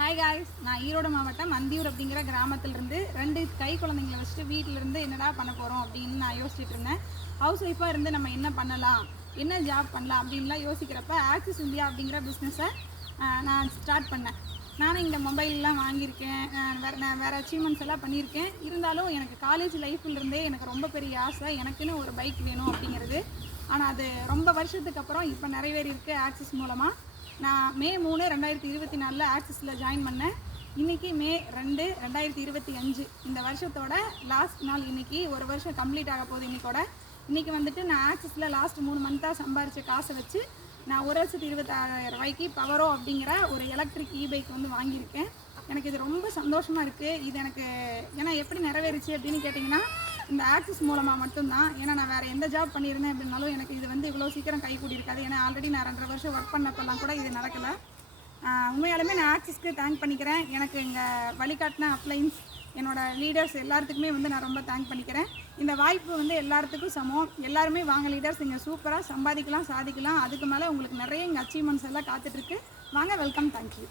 Hi guys, நான் ஈரோடு மாவட்டம் அந்தியூர் அப்படிங்கிற கிராமத்திலிருந்து 2 கை குழந்தைங்களை வச்சுட்டு வீட்டிலேருந்து என்னடா பண்ண போகிறோம் அப்படின்னு நான் யோசிச்சுட்டு இருந்தேன். ஹவுஸ் ஒய்ஃபாக இருந்து நம்ம என்ன பண்ணலாம், என்ன ஜாப் பண்ணலாம் அப்படின்லாம் யோசிக்கிறப்ப ஆக்சிஸ் இந்தியா அப்படிங்கிற பிஸ்னஸை நான் ஸ்டார்ட் பண்ணேன். நானும் இந்த மொபைல்லாம் வாங்கியிருக்கேன், நான் வேறு அச்சீவ்மெண்ட்ஸ் எல்லாம் பண்ணியிருக்கேன். இருந்தாலும் எனக்கு காலேஜ் லைஃப்லேருந்தே எனக்கு ரொம்ப பெரிய ஆசை, எனக்குன்னு ஒரு பைக் வேணும் அப்படிங்கிறது. ஆனால் அது ரொம்ப வருஷத்துக்கு அப்புறம் இப்போ நிறைவேறியிருக்கு ஆக்சிஸ் மூலமாக. நான் மே 3, 2024 ஆக்சிஸில் ஜாயின் பண்ணேன். இன்றைக்கி மே 2, 2025 இந்த வருஷத்தோட லாஸ்ட் நாள். இன்றைக்கி ஒரு வருஷம் கம்ப்ளீட் ஆக போகுது இன்றைக்கோட. இன்றைக்கி வந்துட்டு நான் ஆக்சிஸில் லாஸ்ட் 3 மந்த்தாக சம்பாரித்த காசை வச்சு நான் 1,26,000 ரூபாய்க்கு பவரோ அப்படிங்கிற ஒரு எலக்ட்ரிக் பைக் வந்து வாங்கியிருக்கேன். எனக்கு இது ரொம்ப சந்தோஷமாக இருக்குது. இது எனக்கு ஏன்னா எப்படி நிறைவேறிச்சு அப்படின்னு கேட்டிங்கன்னா, இந்த ஆக்சிஸ் மூலமாக மட்டும்தான். ஏன்னா நான் வேறு எந்த ஜாப் பண்ணியிருந்தேன் அப்படின்னாலும் எனக்கு இது வந்து இவ்வளோ சீக்கிரம் கை கூடியிருக்காது. ஏன்னா ஆல்ரெடி நான் 2.5 வருஷம் ஒர்க் பண்ணப்பெல்லாம் கூட இது நடக்கலை. உண்மையாலுமே நான் ஆக்சிஸ்க்கு தேங்க் பண்ணிக்கிறேன். எனக்கு இங்கே வழிகாட்டின அப்ளைன்ஸ், என்னோடய லீடர்ஸ் எல்லாத்துக்குமே வந்து நான் ரொம்ப தேங்க் பண்ணிக்கிறேன். இந்த வாய்ப்பு வந்து எல்லாத்துக்கும் சமம். எல்லாருமே வாங்க லீடர்ஸ், இங்கே சூப்பராக சம்பாதிக்கலாம், சாதிக்கலாம். அதுக்கு மேலே உங்களுக்கு நிறைய இங்கே அச்சீவ்மெண்ட்ஸ் எல்லாம் காத்துட்ருக்கு. வாங்க, வெல்கம், தேங்க்யூ.